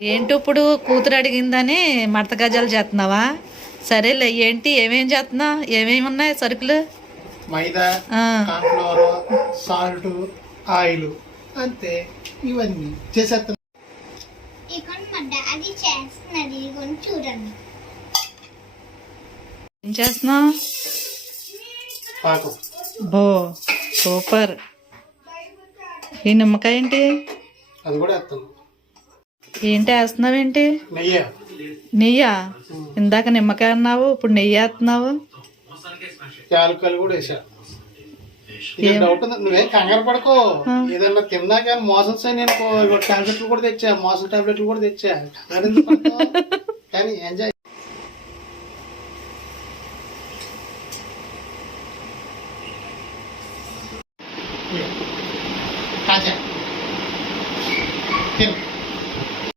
ఏంటి ఇప్పుడు కూతురు అడిగిందని మడత గజాలు చేస్తున్నావా? సరేలే, ఏంటి ఏమేం చేస్తున్నావు? ఏమేమి ఉన్నాయి సరుకులు? మైదా, కార్న్ఫ్లవర్, సాల్ట్, ఆయిల్, అంతే. ఇవన్నీ చేసేస్తున్నా. చూడండి ఏం చేస్తున్నావు? పాకు బో సూపర్. ఈ నిమ్మకాయ ఏంటి? అది కూడా వేస్తాను. ఏంటి వేస్తున్నావేంటి? నెయ్యి. నెయ్యా? ఇందాక నిమ్మకాయ అన్నావు, ఇప్పుడు నెయ్యి వేస్తున్నావు. యాలకులు కూడా వేసా. డౌట్ ఉంది, నువ్వేం కంగారు పడుకో. ఏదన్నా తిన్నా కానీ మోసల్స్ నేను టాబ్లెట్లు కూడా తెచ్చా, మోసల్ టాబ్లెట్లు కూడా తెచ్చా. కానీ ఎంజాయ్